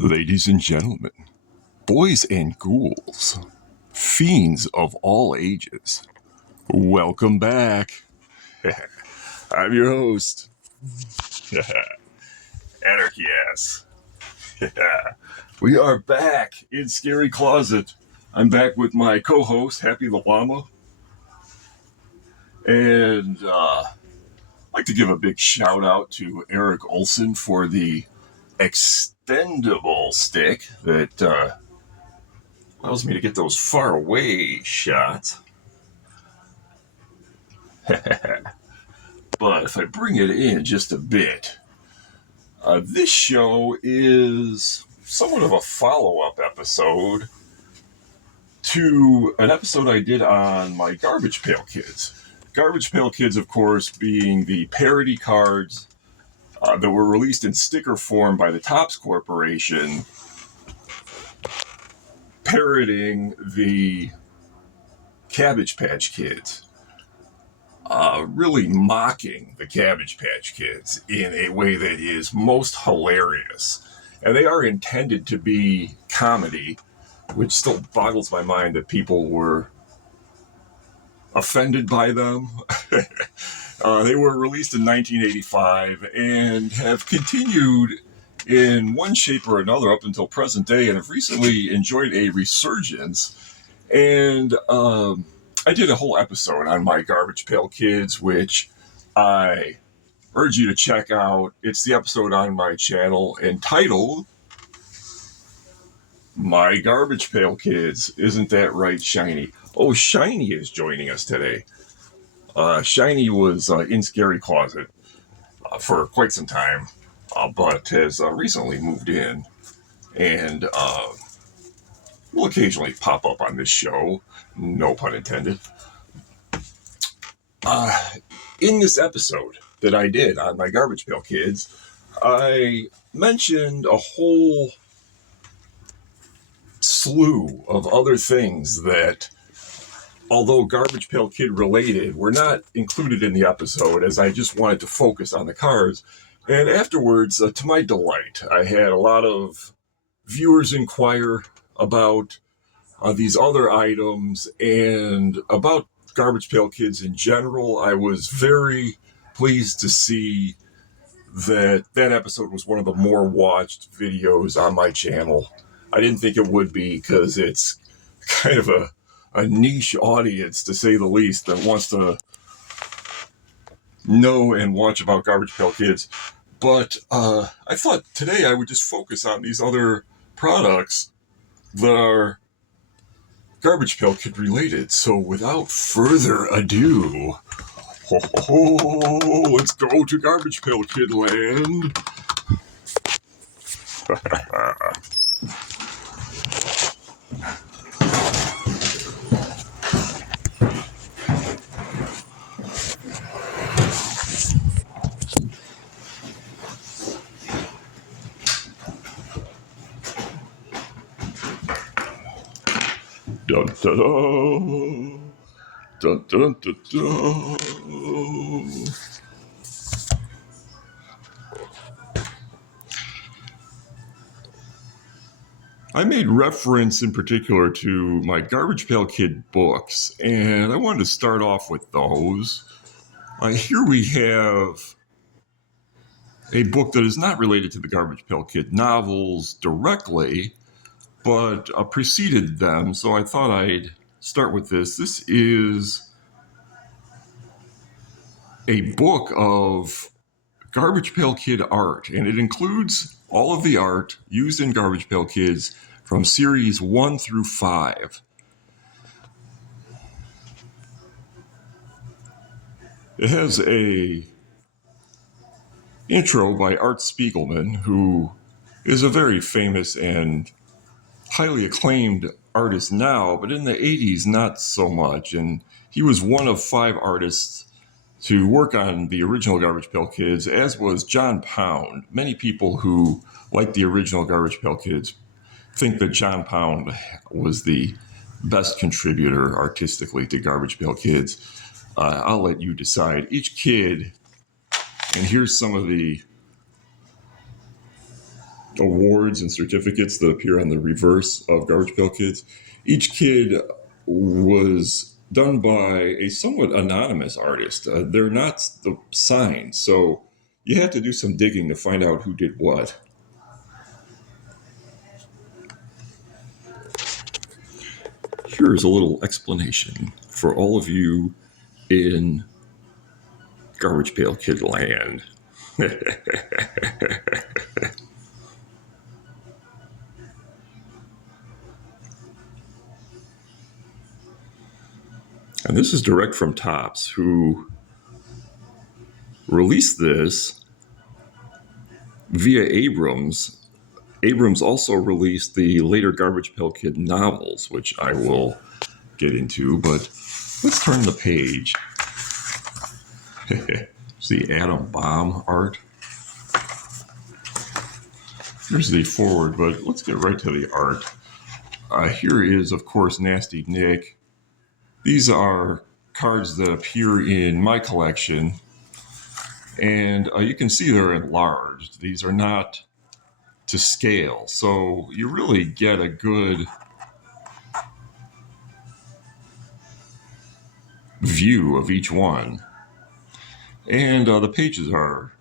Ladies and gentlemen, boys and ghouls, fiends of all ages, welcome back. I'm your host, Anarchy Ass. We are back in Scary Closet. I'm back with my co-host, Happy the Llama. And I'd like to give a big shout out to Eric Olson for the extendable stick that allows me to get those far away shots. But if I bring it in just a bit, this show is somewhat of a follow-up episode to an episode I did on my Garbage Pail Kids. Garbage Pail Kids, of course, being the parody cards that were released in sticker form by the Topps Corporation, parodying the Cabbage Patch Kids. Really mocking the Cabbage Patch Kids in a way that is most hilarious. And they are intended to be comedy, which still boggles my mind that people were offended by them. They were released in 1985 and have continued in one shape or another up until present day, and have recently enjoyed a resurgence. And I did a whole episode on my Garbage Pail Kids, which I urge you to check out. It's the episode on my channel entitled My Garbage Pail Kids. Isn't that right, Shiny? Oh, Shiny is joining us today. Shiny was in Scary Closet for quite some time, but has recently moved in and will occasionally pop up on this show. No pun intended. In this episode that I did on my Garbage Pail Kids, I mentioned a whole slew of other things that, although Garbage Pail Kid related, were not included in the episode, as I just wanted to focus on the cards. And afterwards, to my delight, I had a lot of viewers inquire about these other items and about Garbage Pail Kids in general. I was very pleased to see that episode was one of the more watched videos on my channel. I didn't think it would be, because it's kind of a niche audience, to say the least, that wants to know and watch about Garbage Pail Kids. But I thought today I would just focus on these other products that are Garbage Pail Kid related. So without further ado, let's go to Garbage Pail Kid land. Dun dun dun. Dun dun dun dun. I made reference in particular to my Garbage Pail Kid books, and I wanted to start off with those. Here we have a book that is not related to the Garbage Pail Kid novels directly, but preceded them, so I thought I'd start with this. This is a book of Garbage Pail Kid art, and it includes all of the art used in Garbage Pail Kids from series 1 through 5. It has a intro by Art Spiegelman, who is a very famous and highly acclaimed artist now, but in the 80s, not so much. And he was one of 5 artists to work on the original Garbage Pail Kids, as was John Pound. Many people who like the original Garbage Pail Kids think that John Pound was the best contributor artistically to Garbage Pail Kids. I'll let you decide. Each kid, and here's some of the awards and certificates that appear on the reverse of Garbage Pail Kids. Each kid was done by a somewhat anonymous artist. They're not the signed, so you have to do some digging to find out who did what. Here's a little explanation for all of you in Garbage Pail Kid land. And this is direct from Topps, who released this via Abrams. Abrams also released the later Garbage Pail Kid novels, which I will get into, but let's turn the page. It's the atom bomb art. Here's the forward, but let's get right to the art. Here is, of course, Nasty Nick. These are cards that appear in my collection, and you can see they're enlarged. These are not to scale, so you really get a good view of each one. And the pages are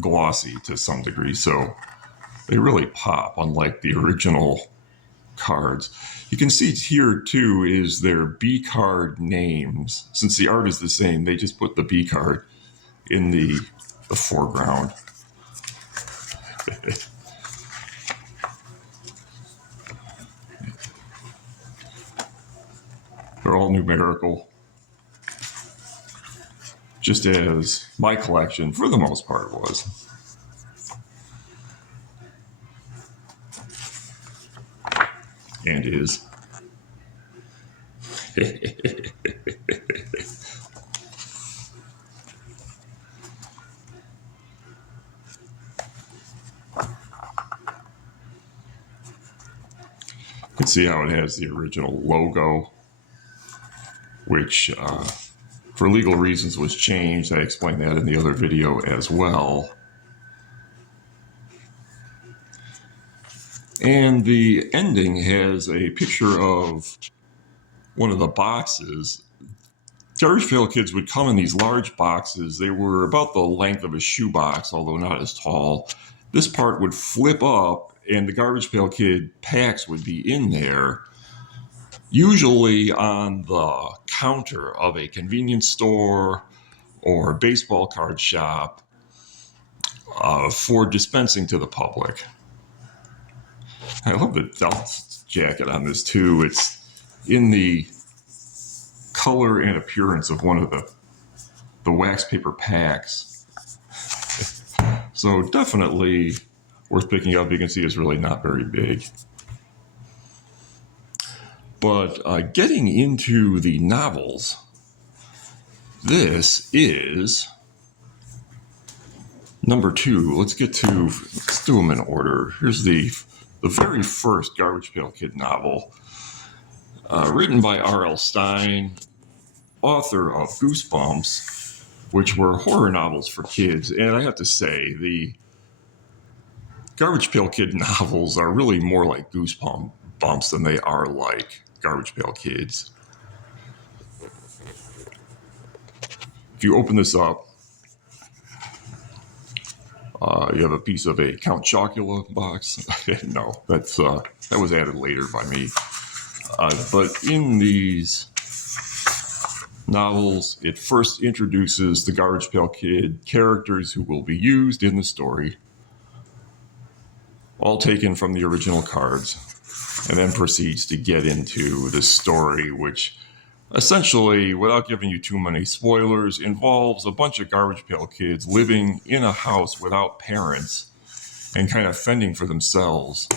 glossy to some degree, so they really pop, unlike the original cards. You can see here too is their B card names. Since the art is the same, they just put the B card in the foreground. They're all numerical, just as my collection, for the most part, was. And is. You can see how it has the original logo, which for legal reasons was changed. I explained that in the other video as well. And the ending has a picture of one of the boxes. Garbage Pail Kids would come in these large boxes. They were about the length of a shoebox, although not as tall. This part would flip up, and the Garbage Pail Kid packs would be in there, usually on the counter of a convenience store or a baseball card shop for dispensing to the public. I love the dust jacket on this too. It's in the color and appearance of one of the wax paper packs. So definitely worth picking up. You can see it's really not very big. But getting into the novels, this is number 2. Let's do them in order. Here's the very first Garbage Pail Kid novel, written by R.L. Stine, author of Goosebumps, which were horror novels for kids. And I have to say, the Garbage Pail Kid novels are really more like Goosebumps than they are like Garbage Pail Kids. If you open this up, you have a piece of a Count Chocula box. No, that was added later by me. But in these novels, it first introduces the Garbage Pail Kid characters who will be used in the story, all taken from the original cards, and then proceeds to get into the story, which essentially, without giving you too many spoilers, involves a bunch of Garbage Pail Kids living in a house without parents and kind of fending for themselves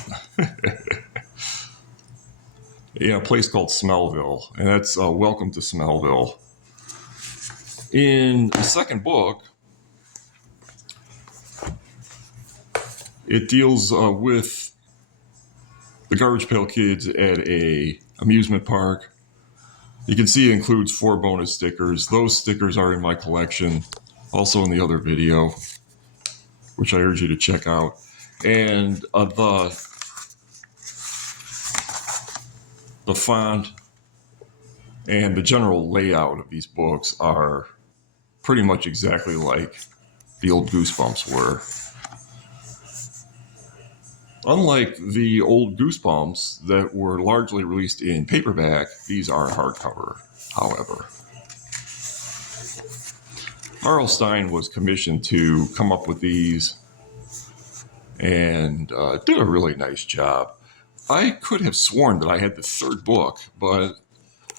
in a place called Smellville. And that's Welcome to Smellville. In the second book, it deals with the Garbage Pail Kids at a amusement park. You can see it includes 4 bonus stickers. Those stickers are in my collection, also in the other video, which I urge you to check out. And the font and the general layout of these books are pretty much exactly like the old Goosebumps were. Unlike the old Goosebumps that were largely released in paperback, these are hardcover, however. R.L. Stine was commissioned to come up with these and did a really nice job. I could have sworn that I had the third book, but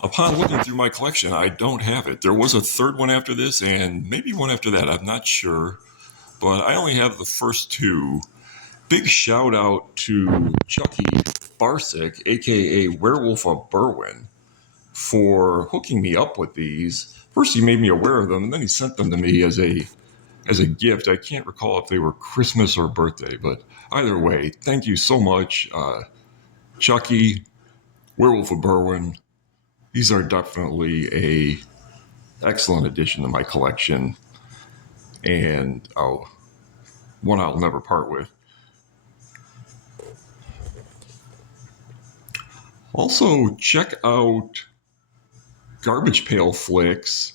upon looking through my collection, I don't have it. There was a third one after this and maybe one after that. I'm not sure, but I only have the first two. Big shout out to Chucky Barsick, aka Werewolf of Berwyn, for hooking me up with these. First, he made me aware of them, and then he sent them to me as a gift. I can't recall if they were Christmas or birthday, but either way, thank you so much, Chucky, Werewolf of Berwyn. These are definitely a excellent addition to my collection, and one I'll never part with. Also, check out Garbage Pail Flicks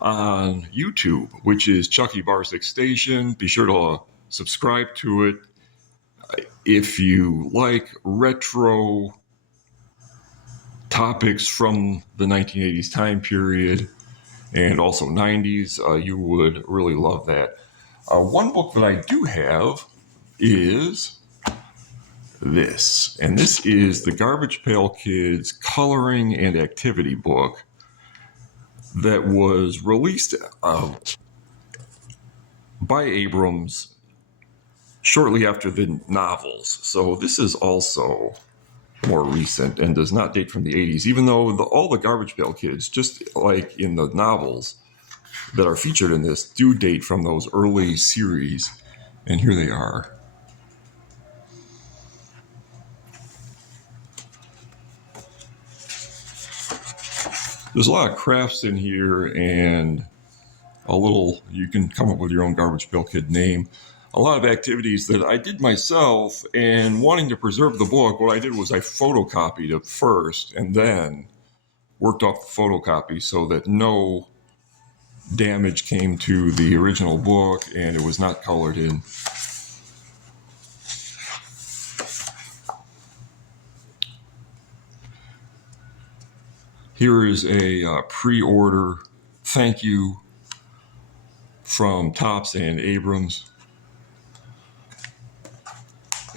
on YouTube, which is Chucky Barsick Station. Be sure to subscribe to it. If you like retro topics from the 1980s time period and also 90s, you would really love that. One book that I do have is this, and this is the Garbage Pail Kids Coloring and Activity book that was released by Abrams shortly after the novels. So this is also more recent and does not date from the 80s, even though all the Garbage Pail Kids, just like in the novels that are featured in this, do date from those early series. And here they are. There's a lot of crafts in here, and you can come up with your own Garbage Pail Kid name. A lot of activities that I did myself, and wanting to preserve the book, what I did was I photocopied it first and then worked off the photocopy so that no damage came to the original book and it was not colored in. Here is a pre-order thank you from Topps and Abrams.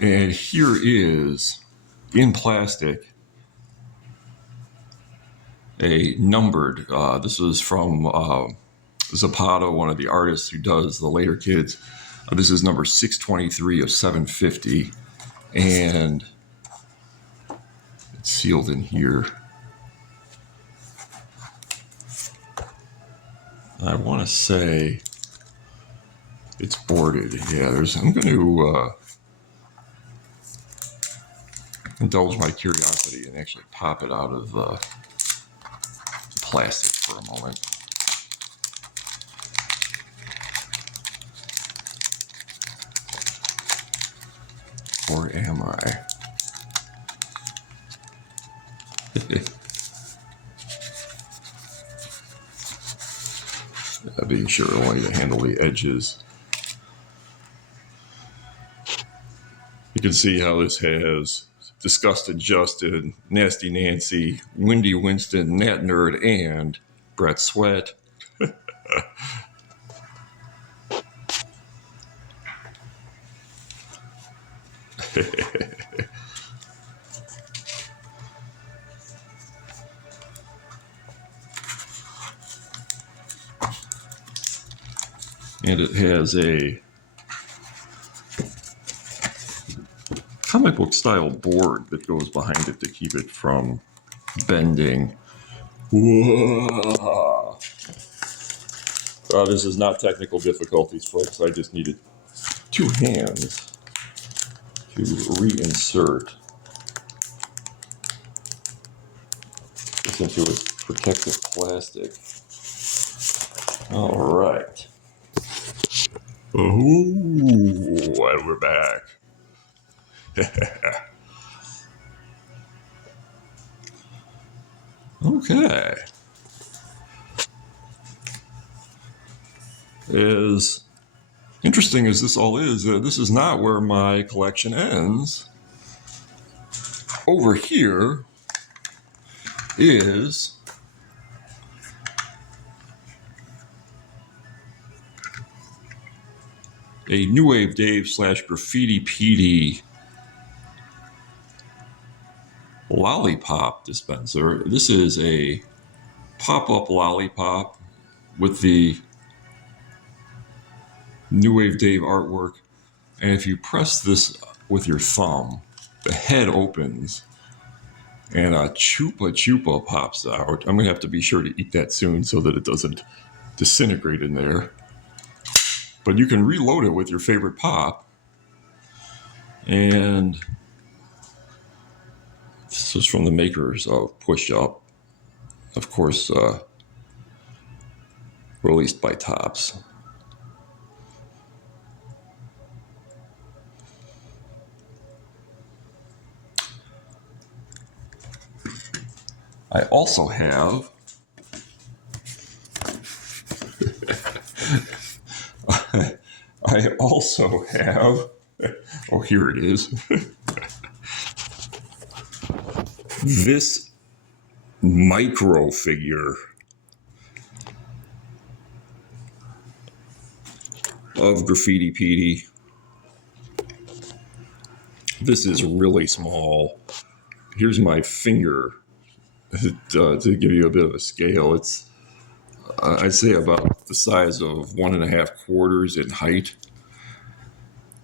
And here is, in plastic, a numbered, this is from Zapata, one of the artists who does the later kids. This is number 623 of 750. And it's sealed in here. I want to say it's boarded. Yeah, I'm going to indulge my curiosity and actually pop it out of the plastic for a moment. Or am I? Being sure only to handle the edges. You can see how this has Disgusted Justin, Nasty Nancy, Windy Winston, Nat Nerd, and Brett Sweat. And it has a comic book style board that goes behind it to keep it from bending. Whoa. This is not technical difficulties, folks. I just needed two hands to reinsert this into its protective plastic. All right. Oh, and we're back. Okay. As interesting as this all is, this is not where my collection ends. Over here is a New Wave Dave / Graffiti Petey lollipop dispenser. This is a pop-up lollipop with the New Wave Dave artwork. And if you press this with your thumb, the head opens and a Chupa Chupa pops out. I'm going to have to be sure to eat that soon so that it doesn't disintegrate in there. But you can reload it with your favorite pop. And this is from the makers of Push Up. Of course, released by Tops. I also have oh, here it is. This micro figure of Graffiti Petey. This is really small. Here's my finger to give you a bit of a scale. It's I'd say about the size of 1.5 quarters in height.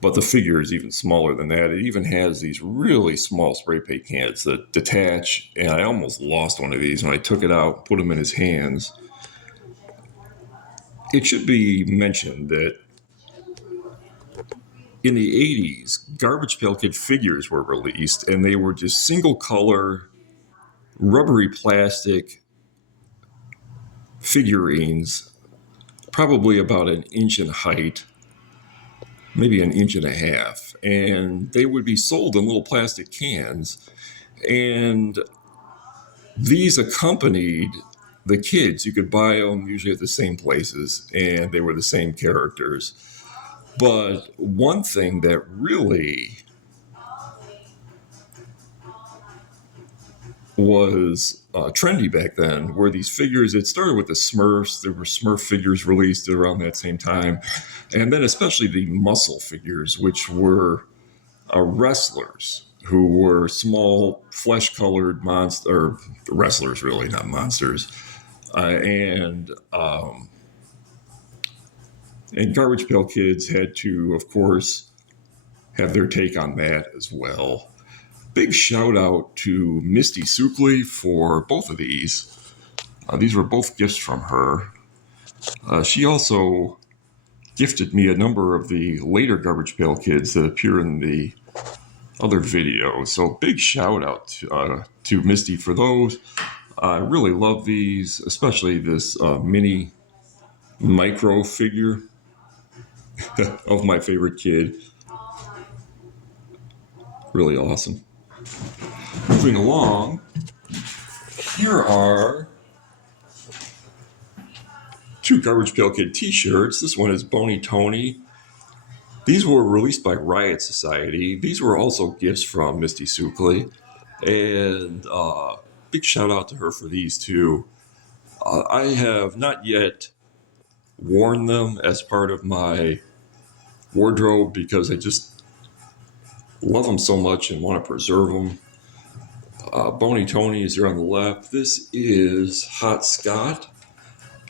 But the figure is even smaller than that. It even has these really small spray paint cans that detach. And I almost lost one of these when I took it out, put them in his hands. It should be mentioned that in the 80s, Garbage Pail Kid figures were released, and they were just single color, rubbery plastic figurines, probably about 1 inch in height, maybe 1.5 inches. And they would be sold in little plastic cans. And these accompanied the kids. You could buy them usually at the same places, and they were the same characters. But one thing that really was trendy back then were these figures. It started with the Smurfs. There were Smurf figures released around that same time. And then especially the muscle figures, which were wrestlers who were small, flesh-colored monster wrestlers, really, not monsters. And Garbage Pail Kids had to, of course, have their take on that as well. Big shout out to Misty Sukley for both of these. These were both gifts from her. She also gifted me a number of the later Garbage Pail Kids that appear in the other videos. So big shout out to Misty for those. I really love these, especially this mini micro figure of my favorite kid. Really awesome. Moving along, here are 2 Garbage Pail Kid t-shirts. This one is Bony Tony. These were released by Riot Society. These were also gifts from Misty Sukley. And big shout out to her for these too. I have not yet worn them as part of my wardrobe because I just love them so much and want to preserve them. Bony Tony is here on the left. This is Hot Scott.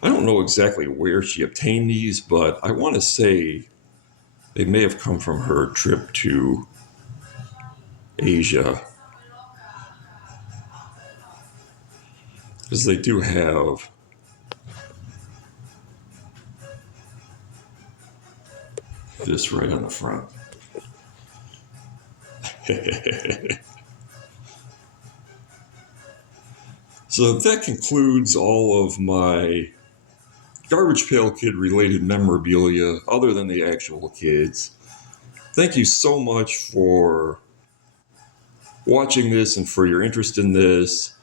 I don't know exactly where she obtained these, but I want to say they may have come from her trip to Asia. Because they do have this right on the front. So that concludes all of my Garbage Pail Kid related memorabilia other than the actual kids. Thank you so much for watching this and for your interest in this.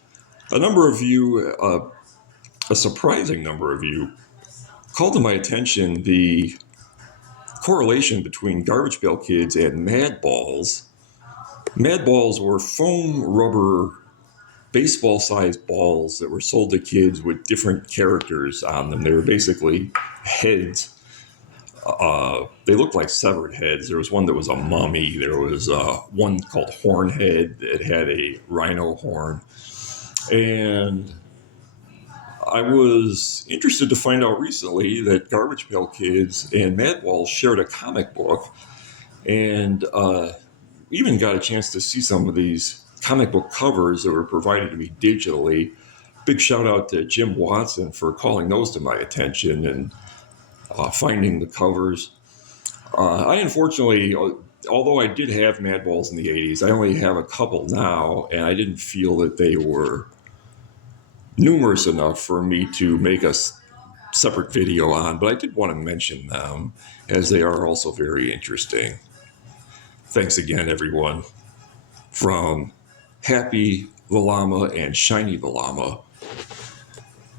A number of you, a surprising number of you, called to my attention the correlation between Garbage Pail Kids and Mad Balls. Mad Balls were foam rubber baseball sized balls that were sold to kids with different characters on them. They were basically heads. They looked like severed heads. There was one that was a mummy. There was one called Hornhead that had a rhino horn. And I was interested to find out recently that Garbage Pail Kids and Mad Balls shared a comic book, and even got a chance to see some of these comic book covers that were provided to me digitally. Big shout out to Jim Watson for calling those to my attention and finding the covers. I unfortunately, although I did have Mad Balls in the 80s, I only have a couple now, and I didn't feel that they were numerous enough for me to make a separate video on, but I did want to mention them as they are also very interesting. Thanks again, everyone. From Happy the Llama and Shiny the Llama.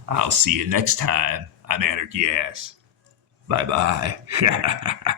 I'll see you next time on Anarchy Ass. Bye-bye.